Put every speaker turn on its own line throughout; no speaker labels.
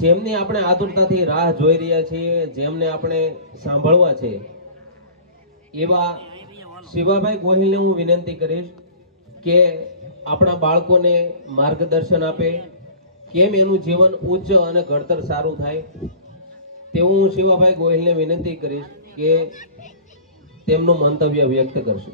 જેમની આપણે આતુરતાથી રાહ જોઈ રહ્યા છીએ, જેમને આપણે સાંભળવા છે, એવા શિવાભાઈ ગોહિલને હું વિનંતી કરીશ કે આપણા બાળકોને માર્ગદર્શન આપે, કેમ એનું જીવન ઉચ્ચ અને ઘડતર સારું થાય, તેવું હું શિવાભાઈ ગોહિલને વિનંતી કરીશ કે તેમનું મંતવ્ય વ્યક્ત કરશે.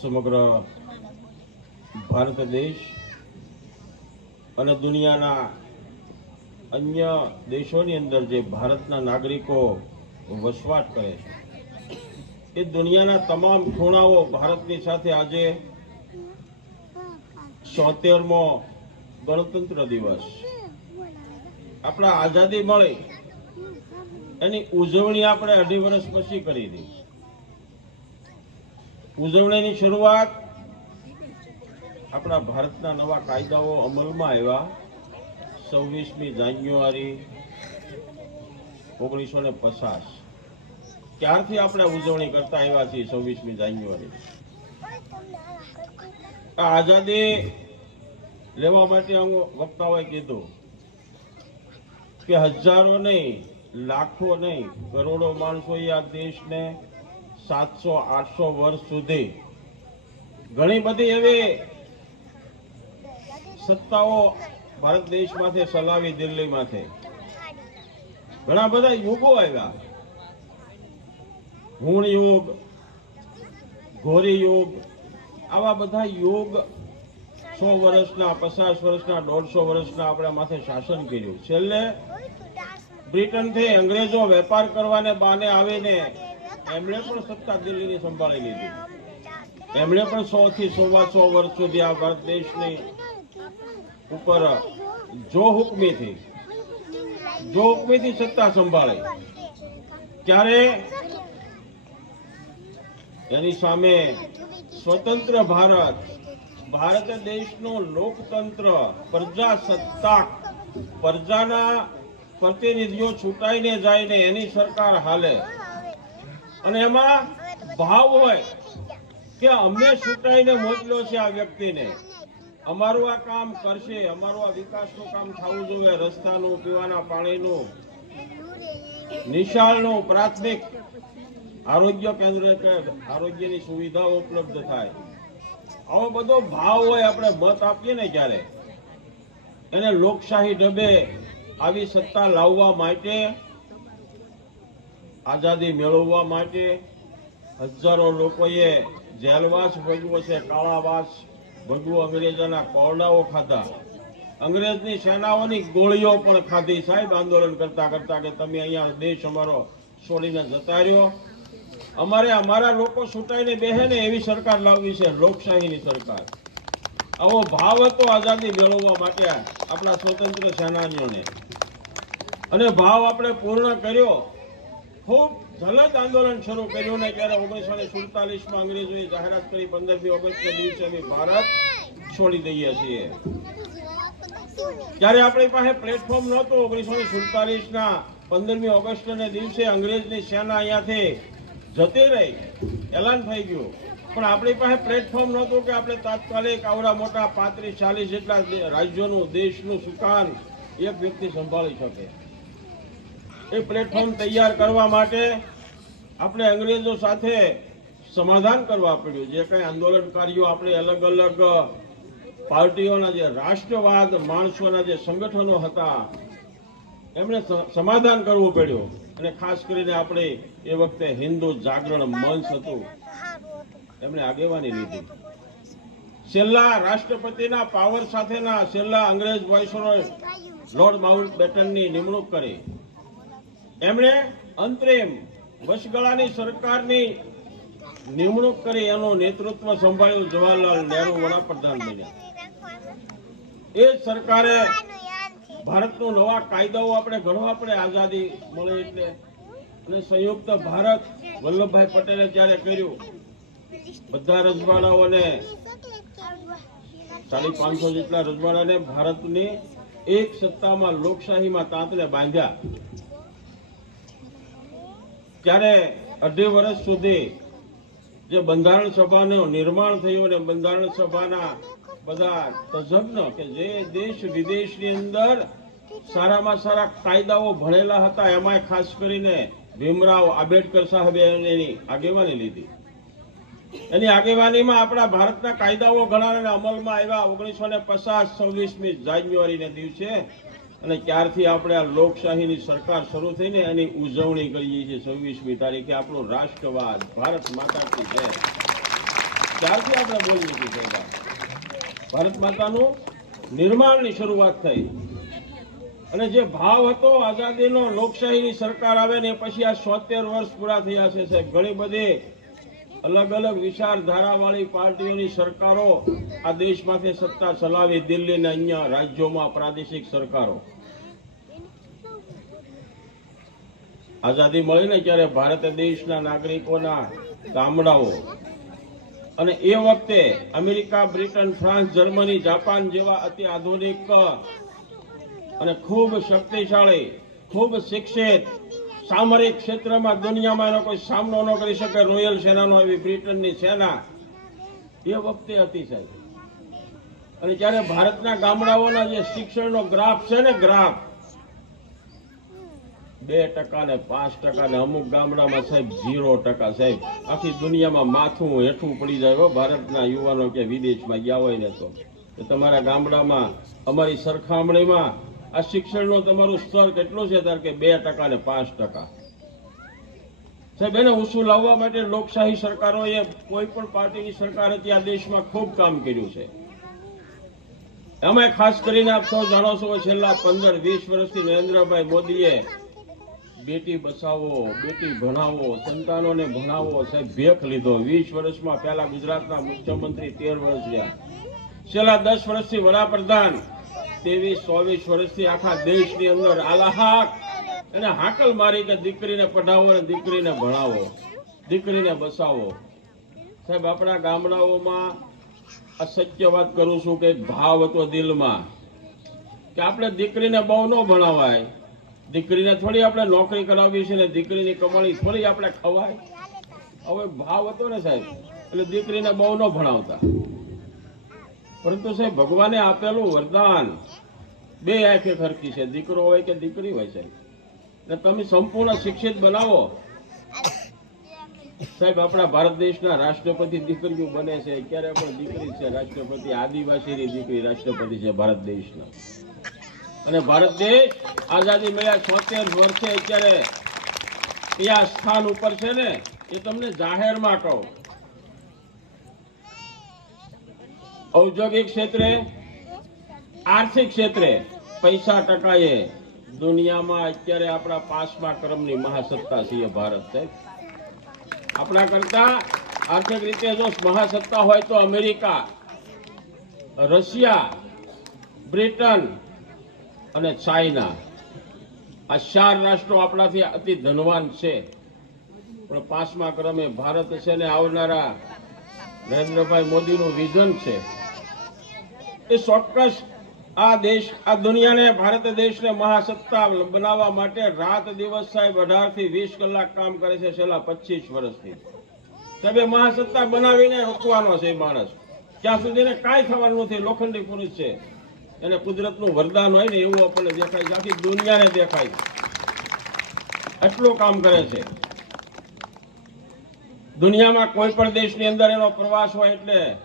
સમગ્ર ભારત દેશ અને દુનિયાના અન્ય દેશોની અંદર જે ભારતના નાગરિકો વસવાટ કરે છે, એ દુનિયાના તમામ ખૂણાઓ ભારતની સાથે આજે સોતેરમો ગણતંત્ર દિવસ. આપણા આઝાદી મળી એની ઉજવણી આપણે અઢી વર્ષ પછી કરી હતી ઉજવણીની શરૂઆત આપણા ભારતના નવા કાયદાઓ અમલમાં આવ્યા. સવ્વીસમી જાન્યુઆરી ઓગણીસો ને પચાસ. ત્યારથી આપણે ઉજવણી કરતા આવ્યા છીએ સવ્વીસમી જાન્યુઆરી? આ આઝાદી લેવા માટે હું વક્તાઓએ કીધું કે હજારો નહીં, લાખો નહીં, કરોડો માણસોએ આ દેશને સાતસો, આઠસો વર્ષ સુધી. ઘણી બધી એવી સત્તાઓ ભારત દેશમાંથી સલાવી દિલ્હીમાંથી. ઘણા બધા યુગો આવ્યા. હુણ યુગ ઘોરી યુગ આવા બધા યુગ સો વર્ષના, પચાસ વર્ષના, દોઢસો વર્ષના આપણા માથે શાસન કર્યું. છેલ્લે બ્રિટનથી અંગ્રેજો વેપાર કરવાને બાને આવીને એમણે પણ સત્તા દિલ્હીની સંભાળી લીધી. એમણે પણ સો થી સવા સો વર્ષ સુધી આ ભારત દેશની ઉપર, જો હુકમીથી જો હુકમીથી સત્તા સંભાળી, ત્યારે એની સામે સ્વતંત્ર ભારત ભારત દેશનું લોકતંત્ર, પ્રજાસત્તાક, પ્રજાના પ્રતિનિધિઓ છૂટાઈને જાય ને એની સરકાર હાલે. અને એમાં ભાવ હોય કે અમે છૂટાઈને મોકલ્યો છે આ વ્યક્તિને. અમારું આ કામ કરશે, અમારું આ વિકાસનું કામ થવું જોઈએ, રસ્તાનું, પીવાના પાણીનું, નિશાળનું, પ્રાથમિક આરોગ્ય કેન્દ્ર આરોગ્યની સુવિધાઓ ઉપલબ્ધ થાય. આવો બધો ભાવ હોય આપણે મત આપીએ ને ક્યારે? એને લોકશાહી ઢબે આવી સત્તા લાવવા માટે આઝાદી મેળવવા માટે હજારો લોકોએ જેલવાસ ભોગવો છે, કાળાવાસ ભોગવો અંગ્રેજોના કોરડાઓ ખાધા. અંગ્રેજની સેનાઓની ગોળીઓ પણ ખાધી. સાહેબ, આંદોલન કરતા કરતા કે તમે અહીંયા દેશ અમારો છોડીને જતા રહ્યો. અમારે અમારા લોકો છૂટાઈને બેહે ને એવી સરકાર લાવવી છે, લોકશાહીની સરકાર. આવો ભાવ હતો આઝાદી મેળવવા માટે આપણા સ્વતંત્ર સેનાનીઓને. અને ભાવ આપણે પૂર્ણ કર્યો. ખૂબ જલદ આંદોલન શરૂ કર્યું ને ત્યારે ઓગણીસો ને સુડતાલીસમાં અંગ્રેજોએ જાહેરાત કરી, પંદરમી ઓગસ્ટના દિવસે અમે ભારત છોડી દઈએ છીએ. ત્યારે આપણી પાસે પ્લેટફોર્મ નહોતું, ઓગણીસો ને સુડતાલીસના પંદરમી ઓગસ્ટને દિવસે અંગ્રેજની સેના અહીંયાથી જતી રહી. એલાન થઈ ગયું. પણ આપણી પાસે પ્લેટફોર્મ નહોતું કે આપણે તાત્કાલિક આવડા મોટા પાંત્રીસ ચાલીસ જેટલા રાજ્યોનું, દેશનું સુકાન એક વ્યક્તિ સંભાળી શકે. એ પ્લેટફોર્મ તૈયાર કરવા માટે આપણે અંગ્રેજો સાથે સમાધાન કરવા પડ્યું. જે કંઈ આંદોલનકારીઓ આપણે અલગ અલગ પાર્ટીઓના જે રાષ્ટ્રવાદ, માણસોના જે સંગઠનો હતા એમણે સમાધાન કરવું પડ્યું. અને ખાસ કરીને આપણે એ વખતે હિન્દુ જાગરણ મંચ હતું. એમણે આગેવાની લીધી. છેલ્લા રાષ્ટ્રપતિના પાવર સાથેના છેલ્લા અંગ્રેજ વાઇસરોય લોર્ડ માઉન્ટ બેટનની નિમણૂક કરી. એમણે અંતરિમ વચગાળાની સરકારની નિમણૂક કરી એનું નેતૃત્વ સંભાળ્યું જવાહરલાલ નહેરુ વડાપ્રધાન બન્યા. એ સરકારે ભારતનો નવા કાયદાઓ આપણે ઘણવા પડે આઝાદી મળે એટલે અને સંયુક્ત ભારત વલ્લભભાઈ પટેલે જ્યારે કર્યું, બધા રજવાડાઓને સાડી પાંચસો જેટલા રજવાડાને ભારતની એક સત્તામાં લોકશાહીમાં તાંતને બાંધ્યા. ત્યારે અઢી વર્ષ સુધી જે બંધારણ સભાનું નિર્માણ થયું અને બંધારણ સભાના બધા તજજ્ઞ કે જે દેશ વિદેશની અંદર સારામાં સારા કાયદાઓ ભણેલા હતા, એમાંય ખાસ કરીને ભીમરાવ આંબેડકર સાહેબે એની આગેવાની લીધી. એની આગેવાનીમાં આપણા ભારતના કાયદાઓ ઘણા અમલમાં આવ્યા ઓગણીસો ને પચાસ છવ્વીસમી જાન્યુઆરીના દિવસે અને ત્યારથી આપણે આ લોકશાહીની સરકાર શરૂ થઈને એની ઉજવણી કરીએ છીએ. છવ્વીસમી તારીખે આપણો રાષ્ટ્રવાદ, ભારત માતાથી છે ત્યારથી આપણે બોલીએ છીએ ભારત. માતાનું નિર્માણની શરૂઆત થઈ. અને જે ભાવ હતો આઝાદીનો, લોકશાહીની સરકાર આવે ને પછી આ સોતેર વર્ષ પૂરા થયા છે સાહેબ. ઘણી બધી અલગ અલગ વિચારધારાવાળી પાર્ટીઓની સરકારો આ દેશમાંથી સત્તા ચલાવી દિલ્હી ને અન્ય રાજ્યોમાં પ્રાદેશિક સરકારો. આઝાદી મળી ને ત્યારે ભારત દેશના નાગરિકોના ગામડાઓ અને એ વખતે America, Britain, France, Germany, Japan જેવા અતિ આધુનિક અને ખૂબ શક્તિશાળી, ખૂબ શિક્ષિત સામરિક ક્ષેત્રમાં દુનિયામાં એનો કોઈ સામનો ન કરી શકે. રોયલ સેનાનો એવી બ્રિટનની સેના એ વખતે હતી સાહેબ. અને જ્યારે ભારતના ગામડાઓના જે શિક્ષણનો ગ્રાફ છે ને ગ્રાફ, બે ટકા ને પાંચ ટકા ને અમુક ગામડામાં સાહેબ ઝીરો ટકા સાહેબ. આખી દુનિયામાં માથું હેઠું પડી જાય હો ભારતના યુવાનો કે વિદેશમાં ગયા હોય ને તો. તો તમારા ગામડામાં, અમારી સરખામણીમાં આ શિક્ષણનો તમારું સ્તર કેટલું છે ત્યારે કે બે ટકા ને પાંચ ટકા? સાહેબ, એને ઊંચું લાવવા માટે લોકશાહી સરકારોએ કોઈ પણ પાર્ટીની સરકાર હતી આ દેશમાં ખૂબ કામ કર્યું છે. એમાં ખાસ કરીને આપ સૌ જાણો છો છેલ્લા પંદર, વીસ વર્ષથી નરેન્દ્રભાઈ મોદીએ બેટી બચાવો, બેટી ભણાવો, સંતાનોને ભણાવો, સાહેબ, ભેખ લીધો. વીસ વર્ષમાં પહેલા ગુજરાતના મુખ્યમંત્રી તેર વર્ષ ગયા છેલ્લા દસ વર્ષથી વડાપ્રધાન ત્રેવીસ ચોવીસ વર્ષથી આખા દેશની અંદર આલાહાક અને હાકલ મારી કે દીકરીને પઢાવો અને દીકરીને ભણાવો. દીકરીને બસાવો. સાહેબ, આપણા ગામડાઓમાં આ સત્ય વાત કરું છું કે ભાવ હતો દિલમાં. કે આપણે દીકરીને બહુ ન ભણાવાય. દીકરીને થોડી આપણે નોકરી કરાવી છે ને દીકરીની કમાણી થોડી આપણે ખવાય. હવે ભાવ હતો ને સાહેબ, એટલે દીકરીને બહુ ન ભણાવતા. પરંતુ સાહેબ, ભગવાને આપેલું વરદાન બે આંખે ખરકી છે. દીકરો હોય કે દીકરી હોય છે ને તમે સંપૂર્ણ શિક્ષિત બનાવો. સાહેબ, આપણા ભારત દેશના રાષ્ટ્રપતિ દીકરીઓ બને છે. ક્યારે પણ દીકરી છે, રાષ્ટ્રપતિ, આદિવાસીની દીકરી રાષ્ટ્રપતિ છે ભારત દેશના. અને ભારત દેશ આઝાદી મળ્યા છોતેર વર્ષે અત્યારે કયા સ્થાન ઉપર છે ને, એ તમને જાહેરમાં કહું. ઔદ્યોગિક ક્ષેત્રે, આર્થિક ક્ષેત્રે પૈસા ટકાએ દુનિયામાં અત્યારે આપણા પાંચમા ક્રમની મહાસત્તા છીએ ભારત સાહેબ. આપણા કરતા આર્થિક રીતે જો મહાસત્તા હોય તો અમેરિકા, રશિયા, બ્રિટન અને ચાઇના આ ચાર રાષ્ટ્રો આપણાથી અતિ ધનવાન છે. પણ પાંચમા ક્રમે ભારત છે ને આવનારા નરેન્દ્રભાઈ મોદીનું વિઝન છે. એ ચોક્કસ આ દેશ, આ દુનિયાને, ભારત દેશને મહાસત્તા બનાવવા માટે રાત દિવસ સાહેબ અઢારથી વીસ કલાક કામ કરે છે, છેલ્લા પચીસ વર્ષથી. સાહેબ મહાસત્તા બનાવીને રોકવાનો છે માણસ. ત્યાં સુધી એને કાંઈ થવાનું નથી, લોખંડી પુરુષ છે. એને કુદરતનું વરદાન હોય ને એવું આપણને દેખાય છે. આખી દુનિયાને દેખાય એટલું કામ કરે છે. દુનિયામાં કોઈ પણ દેશની અંદર એનો પ્રવાસ હોય એટલે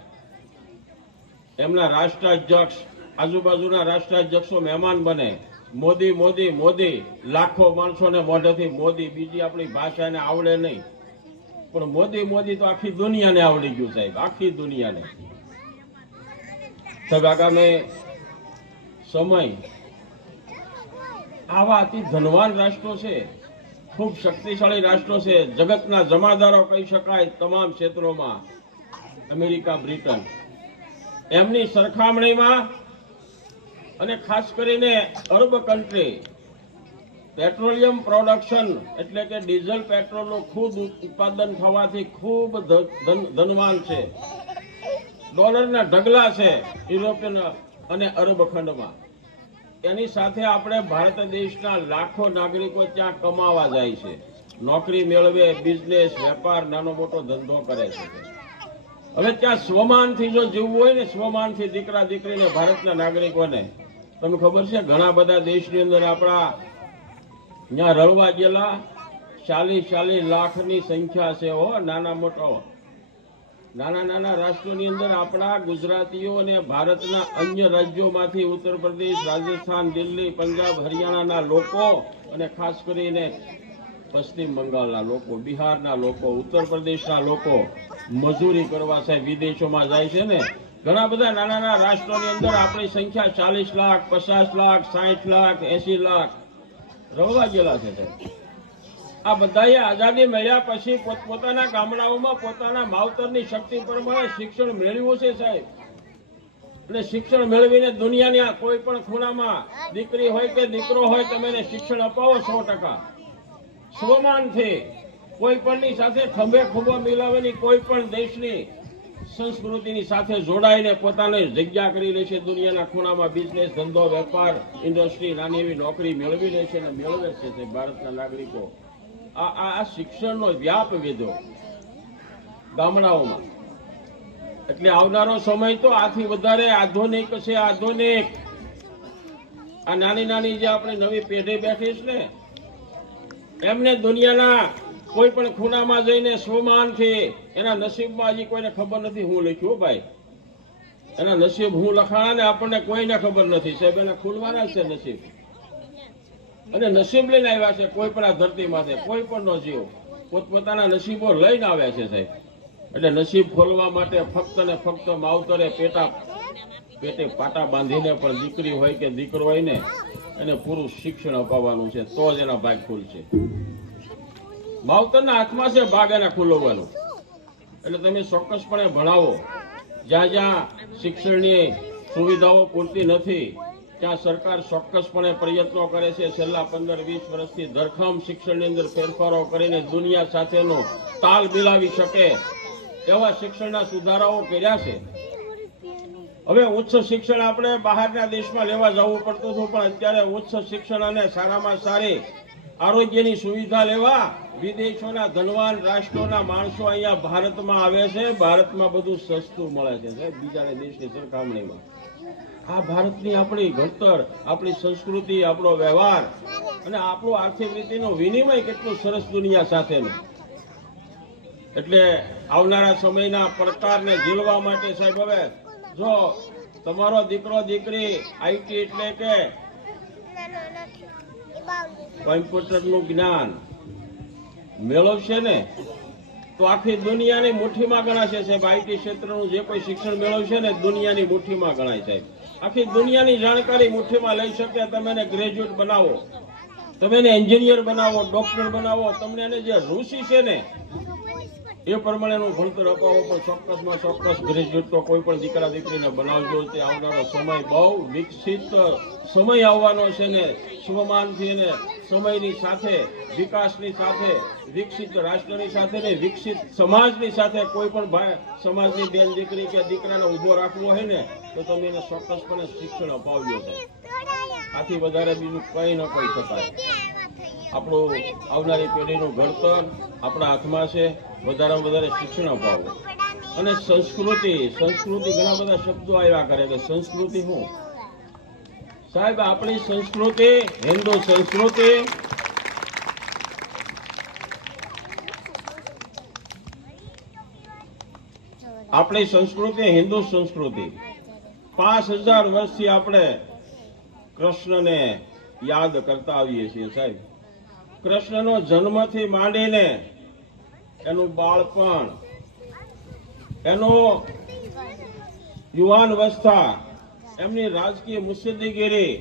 એમના રાષ્ટ્રાધ્યક્ષ, આજુબાજુના રાષ્ટ્રાધ્યક્ષો મહેમાન બને. મોદી મોદી મોદી. લાખો માણસોને મોઢેથી મોદી. બીજી આપણી ભાષાને આવડે નહીં. પણ મોદી મોદી તો આખી દુનિયાને આવડી ગયું સાહેબ. આખી દુનિયાને. સાહેબ, આગામી સમય આવા અતિ ધનવાન રાષ્ટ્રો છે. ખૂબ શક્તિશાળી રાષ્ટ્રો છે. જગતના જમાદારો કહી શકાય તમામ ક્ષેત્રોમાં. America, Britain. એમની સરખામણીમાં અને ખાસ કરીને અરબ કન્ટ્રી પેટ્રોલિયમ પ્રોડક્શન એટલે કે ડીઝલ પેટ્રોલનું ખૂબ ઉત્પાદન થવાથી ખૂબ ધન- ધનવાન છે. ડોલરના ઢગલા છે યુરોપિયન અને અરબ ખંડમાં. એની સાથે આપણે ભારત દેશના લાખો નાગરિકો ત્યાં કમાવા જાય છે. નોકરી મેળવે બિઝનેસ વેપાર, નાનો મોટો ધંધો કરે છે. હવે ત્યાં સ્વમાનથી જો જીવવું હોય ને, સ્વમાનથી દીકરા દીકરીને ભારતના નાગરિકોને, તમને ખબર છે, ઘણા બધા દેશની અંદર આપણા ત્યાં રળવા ગયેલા ચાલીસ ચાલીસ લાખની સંખ્યા છે હો, નાના મોટો નાના નાના રાષ્ટ્રોની અંદર આપણા ગુજરાતીઓ અને ભારતના અન્ય રાજ્યોમાંથી ઉત્તર પ્રદેશ, રાજસ્થાન, દિલ્હી, પંજાબ, હરિયાણાના લોકો અને ખાસ કરીને પશ્ચિમ બંગાળના લોકો, બિહારના લોકો, ઉત્તર પ્રદેશના લોકો મજૂરી કરવા સાહેબ વિદેશોમાં જાય છે ને. ઘણા બધા નાના નાના રાષ્ટ્રોની અંદર આપણી સંખ્યા ચાલીસ લાખ, પચાસ લાખ સાહીઠ લાખ, એસી લાખ રવા ગયેલા છે આ બધાએ આઝાદી મળ્યા પછી પોતપોતાના ગામડાઓમાં પોતાના માવતરની શક્તિ પ્રમાણે શિક્ષણ મેળવ્યું છે સાહેબ. અને શિક્ષણ મેળવીને દુનિયાની કોઈ પણ ખૂણામાં દીકરી હોય કે દીકરો હોય, તમે શિક્ષણ અપાવો સો ટકા. સ્વમાનથી કોઈ પણની સાથે ખંભે ખંભો મિલાવેલી કોઈ પણ દેશની સંસ્કૃતિની સાથે જોડાઈને પોતાને જગ્યા કરી લે છે. દુનિયાના ખૂણામાં બિઝનેસ ધંધો, વેપાર ઇન્ડસ્ટ્રી નાની એવી નોકરી મેળવી લે છે અને મેળવે છે તે ભારતના નાગરિકો. આ આ શિક્ષણનો વ્યાપ વેધો ગામડાઓમાં. એટલે આવનારો સમય તો આથી વધારે આધુનિક છે, આધુનિક. આ નાની નાની જે આપણે નવી પેઢી બેઠી છે ને એમને દુનિયાના કોઈ પણ ખૂણામાં જઈને સ્વમાનથી એના નસીબમાં હજી કોઈને ખબર નથી હું લખ્યું ભાઈ. એના નસીબ હું લખાણા ને આપણને કોઈને ખબર નથી. સાહેબ, એને ખુલવાના છે નસીબ. અને નસીબ લઈને આવ્યા છે કોઈ પણ આ ધરતી માથે કોઈ પણ નો જીવ. પોતપોતાના નસીબો લઈને આવ્યા છે સાહેબ. એટલે નસીબ ખોલવા માટે ફક્ત ને ફક્ત માવતરે પેટા પેટે પાટા બાંધીને પણ દીકરી હોય કે દીકરો હોય ને, એને પૂરું શિક્ષણ અપાવવાનું છે, તો જ એના ભાગ ખુલશે માવતરના હાથમાં છે ભાગ એના ખુલવવાનો. એટલે તમે ચોક્કસપણે ભણાવો. જ્યાં જ્યાં શિક્ષણની સુવિધાઓ પૂરતી નથી, ત્યાં સરકાર ચોક્કસપણે પ્રયત્નો કરે છે. છેલ્લા પંદર, વીસ વર્ષથી ધરખમ શિક્ષણની અંદર ફેરફારો કરીને દુનિયા સાથેનો તાલ મિલાવી શકે. એવા શિક્ષણના સુધારાઓ કર્યા છે. હવે ઉચ્ચ શિક્ષણ આપણે બહારના દેશમાં લેવા જવું પડતું હતું, પણ અત્યારે ઉચ્ચ શિક્ષણ અને સારામાં સારી આરોગ્યની સુવિધા લેવા વિદેશોના ધનવાન રાષ્ટ્રોના માણસો અહીંયા ભારતમાં આવે છે. ભારતમાં બધું સસ્તું મળે છે, સાહેબ. બીજા દેશની સરખામણીમાં. આ ભારતની આપણી ઘડતર, આપણી સંસ્કૃતિ, આપણો વ્યવહાર અને આપણું આર્થિક નીતિનો વિનિમય કેટલો સરસ દુનિયા સાથેનો. એટલે આવનારા સમયના પડકારને ઝીલવા માટે સાહેબ, હવે જો, તમારો દીકરો, દીકરી આઈટી એટલે કે કોમ્પ્યુટરનું જ્ઞાન મેળવશે ને, તો આખી દુનિયાની મુઠ્ઠીમાં ગણાશે સાહેબ. આઈટી ક્ષેત્રનું જે કોઈ શિક્ષણ મેળવશે ને, દુનિયાની મુઠ્ઠીમાં ગણાય સાહેબ. આખી દુનિયાની જાણકારી મુઠ્ઠીમાં લઈ શકે, તમે એને ગ્રેજ્યુએટ બનાવો, તમે એને એન્જિનિયર બનાવો, ડોક્ટર બનાવો, તમને એને જે ઋષિ છે ને એ પ્રમાણેનું ભણતર અપાવો પણ ચોક્કસમાં ચોક્કસ ગ્રેજ્યુએટ તો કોઈ પણ દીકરા દીકરીને બનાવજો તે આવનારો સમય બહુ વિકસિત સમય આવવાનો છે ને સ્વમાનથી અને સમયની સાથે, વિકાસની સાથે, વિકસિત રાષ્ટ્રની સાથે ને વિકસિત સમાજની સાથે કોઈ પણ ભાઈ સમાજની બેન દીકરી કે દીકરાને ઊભો રાખવો હોય ને, તો તમે એને ચોક્કસપણે શિક્ષણ અપાવ્યો છે આથી વધારે બીજું કંઈ ન કહી શકાય. આપણું આવનારી પેઢીનું ઘડતર આપણા હાથમાં છે. વધારેમાં વધારે શિક્ષણ અપાવવું અને સંસ્કૃતિ સંસ્કૃતિ ઘણા બધા શબ્દો આવ્યા કરે કે સંસ્કૃતિ શું? સાહેબ, આપણી સંસ્કૃતિ, હિન્દુ સંસ્કૃતિ, આપણી સંસ્કૃતિ, હિન્દુ સંસ્કૃતિ. પાંચ હજાર વર્ષથી આપણે કૃષ્ણને યાદ કરતા આવીએ છીએ સાહેબ. કૃષ્ણનો જન્મથી માંડીને એનું બાળપણ, એનો યુવાન અવસ્થા, એમની રાજકીય મુસદ્દીગીરી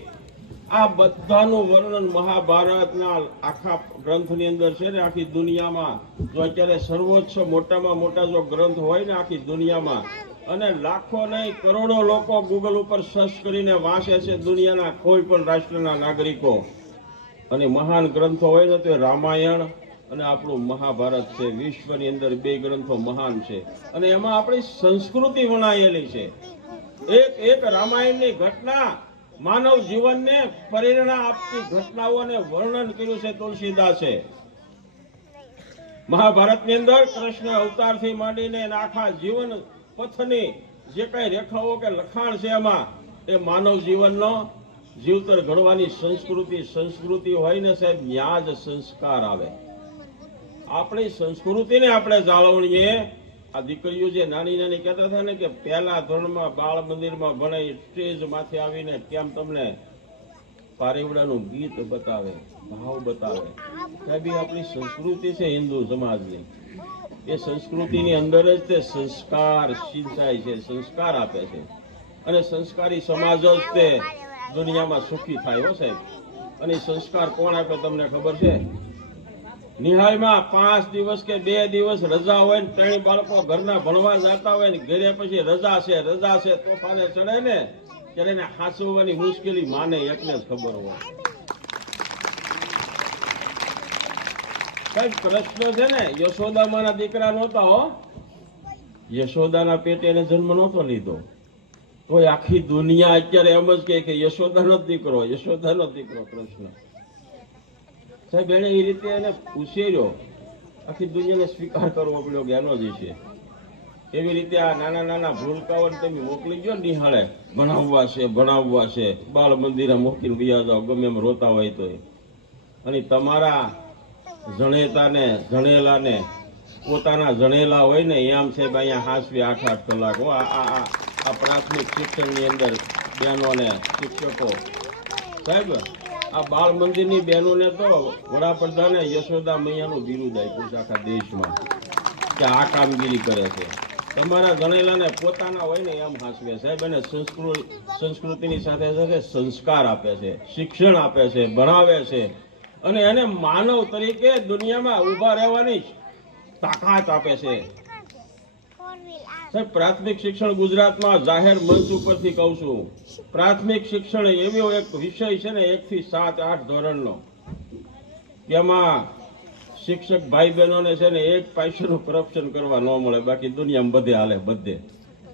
આ બધાનું વર્ણન મહાભારતના આખા ગ્રંથની અંદર છે ને આખી દુનિયામાં. જો અત્યારે સર્વોચ્ચ મોટામાં મોટા જો ગ્રંથ હોય ને આખી દુનિયામાં, અને લાખો નહીં, કરોડો લોકો ગૂગલ ઉપર સર્ચ કરીને વાંચે છે દુનિયાના કોઈ પણ રાષ્ટ્રના નાગરિકો. અને મહાન ગ્રંથો હોય ને તો રામાયણ અને આપણું મહાભારત છે. વિશ્વની અંદર બે ગ્રંથો મહાન છે. અને એમાં આપણી સંસ્કૃતિ વણાયેલી છે. એક એક રામાયણની ઘટના માનવ જીવનને પ્રેરણા આપતી ઘટનાઓને વર્ણન કર્યું છે તુલસીદાસે. મહાભારતની અંદર કૃષ્ણ અવતારથી માંડીને આખા જીવન પથની જે કઈ રેખાઓ કે લખાણ છે એમાં, એ માનવ જીવનનો જીવતર ઘડવાની સંસ્કૃતિ સંસ્કૃતિ હોય ને સાહેબ, ન્યા જ સંસ્કાર આવે. આપણી સંસ્કૃતિને આપણે જાળવણીએ. આ દીકરીઓ જે નાની નાની કહેતા હતા ને કે પહેલા ધોરણમાં બાળ મંદિરમાં ભણાઈ સ્ટેજ માથે આવીને કેમ તમને પારેવડાનું ગીત બતાવે, ભાવ બતાવે. સાહેબ આપણી સંસ્કૃતિ છે હિન્દુ સમાજની. એ સંસ્કૃતિની અંદર જ તે સંસ્કાર સિંચાય છે, સંસ્કાર આપે છે. અને સંસ્કારી સમાજ જ તે દુનિયામાં સુખી થાય હો સાહેબ. અને સંસ્કાર કોણ આપે તમને ખબર છે? નિહાળમાં પાંચ દિવસ કે બે દિવસ રજા હોય ને ત્રણ બાળકો ઘરના ભણવા જતા હોય ને ઘરે પછી રજા છે રજા છે તોફાને ચડે ને ત્યારે એને હાંસવવાની મુશ્કેલી માને એકને જ ખબર હોય. કઈ પ્રશ્ન છે ને, યશોદામાના દીકરા નહોતા હો. યશોદાના પેટે એને જન્મ નહોતો લીધો. તોય આખી દુનિયા અત્યારે એમ જ કહે કે યશોદાનો દીકરો યશોદાનો દીકરો કૃષ્ણ સાહેબ એને એ રીતે એને ઉછેર્યો. આખી દુનિયાને સ્વીકાર કરવો પડ્યો કે એનો છે. એવી રીતે આ નાના નાના ભૂલકાઓને તમે મોકલી ગયો નિહાળે. ભણાવવા છે ભણાવવા છે. બાળ મંદિરે મોકલીને બીજા જાઓ, ગમે એમ રોતા હોય તો અને તમારા જણેતાને, જણેલાને, પોતાના જણેલા હોય ને, એમ ભાઈ અહીંયા હાસવી આઠ આઠ કલાક આ આ. આ- પ્રાથમિક શિક્ષણની અંદર બહેનોને શિક્ષકો, સાહેબ, આ બાળ મંદિરની બહેનોને તો વડાપ્રધાને યશોદા મૈયાનું બિરુદ આપ્યું છે આખા દેશમાં, કે આ કામગીરી કરે છે. તમારા ગણેલાને પોતાના હોય ને એમ હાંસવે, સાહેબ, એને સંસ્કૃત સંસ્કૃતિની સાથે સાથે સંસ્કાર આપે છે, શિક્ષણ આપે છે, ભણાવે છે. અને એને માનવ તરીકે દુનિયામાં ઊભા રહેવાની તાકાત આપે છે. સાહેબ, પ્રાથમિક શિક્ષણ ગુજરાતમાં જાહેર મંચ ઉપરથી કહું છું. પ્રાથમિક શિક્ષણ એવો એક વિષય છે ને એક થી સાત, આઠ ધોરણનો. તેમાં શિક્ષક ભાઈ બહેનોને છે ને, એક પૈસાનું કરપ્શન કરવા ન મળે. બાકી દુનિયામાં બધે હાલે, બધે.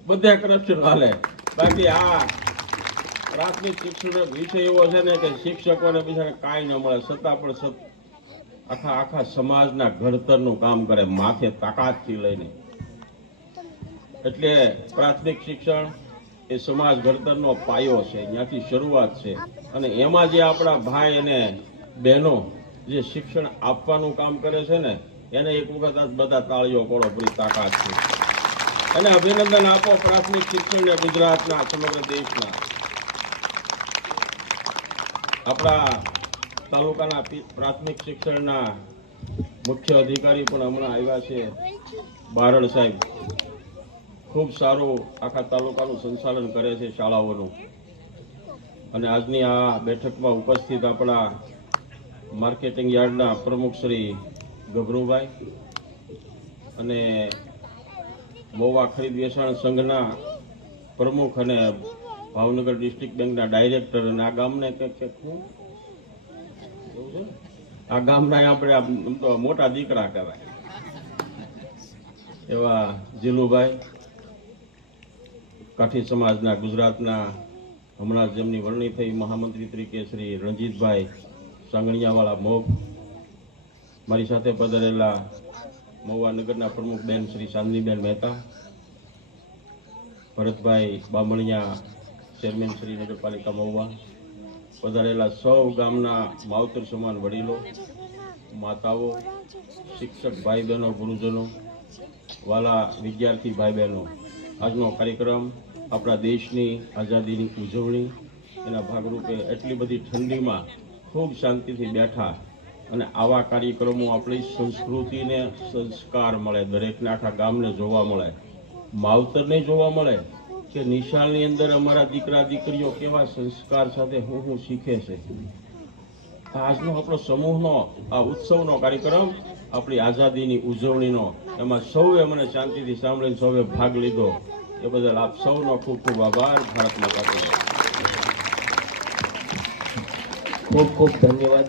બધે કરપ્શન હાલે. બાકી આ પ્રાથમિક શિક્ષણ વિષય એવો છે ને કે શિક્ષકોને બિચારા કાંઈ ન મળે. છતાં પણ આખા આખા સમાજના ઘડતરનું કામ કરે, માથે તાકાતથી લઈને. એટલે પ્રાથમિક શિક્ષણ એ સમાજ ઘડતરનો પાયો છે. ત્યાંથી શરૂઆત છે. અને એમાં જે આપણા ભાઈ અને બહેનો જે શિક્ષણ આપવાનું કામ કરે છે ને, એને એક વખત બધા તાળીઓ પડો પૂરી તાકાત છે. અને અભિનંદન આપો પ્રાથમિક શિક્ષણને ગુજરાતના, સમગ્ર દેશના. આપણા તાલુકાના પ્રાથમિક શિક્ષણના મુખ્ય અધિકારી પણ હમણાં આવ્યા છે. બારડ સાહેબ. ખૂબ સારું આખા તાલુકાનું સંચાલન કરે છે શાળાઓનું. અને આજની આ બેઠકમાં ઉપસ્થિત આપણા માર્કેટિંગ યાર્ડના પ્રમુખ શ્રી ગભરુભાઈ અને મોવા ખરીદ વેચાણ સંઘના પ્રમુખ અને ભાવનગર ડિસ્ટ્રિક્ટ બેંકના ડાયરેક્ટર અને આ ગામને કંઈક આ ગામના આપણે મોટા દીકરા કહેવાય. એવા જીલુભાઈ કાઠી સમાજના ગુજરાતના હમણાં જેમની વરણી થઈ મહામંત્રી તરીકે શ્રી રણજીતભાઈ સાંગણિયાવાળા મોગ, મારી સાથે પધારેલા મહુવા નગરના પ્રમુખ બેન શ્રી ચાંદનીબેન મહેતા, ભરતભાઈ બામણિયા ચેરમેન શ્રી નગરપાલિકા મહુવા, પધારેલા સૌ ગામના માવતર સમાન વડીલો, માતાઓ, શિક્ષક ભાઈ બહેનો, ગુરુજનો, વાલા વિદ્યાર્થી ભાઈ બહેનો. આજનો કાર્યક્રમ આપણા દેશની આઝાદીની ઉજવણી, એના ભાગરૂપે એટલી બધી ઠંડીમાં ખૂબ શાંતિથી બેઠા અને આવા કાર્યક્રમો આપણી સંસ્કૃતિને સંસ્કાર મળે, દરેકને આખા ગામને જોવા મળે. માવતરને જોવા મળે કે નિશાળની અંદર અમારા દીકરા, દીકરીઓ કેવા સંસ્કાર સાથે હું હું શીખે છે. આજનો આપણો સમૂહનો, આ ઉત્સવનો કાર્યક્રમ, આપણી આઝાદીની ઉજવણીનો, એમાં સૌએ મને શાંતિથી સાંભળીને સૌએ ભાગ લીધો. એ બદલ આપ સૌનો ખૂબ ખૂબ આભાર. ભારત માતા
ખૂબ ખૂબ ધન્યવાદ.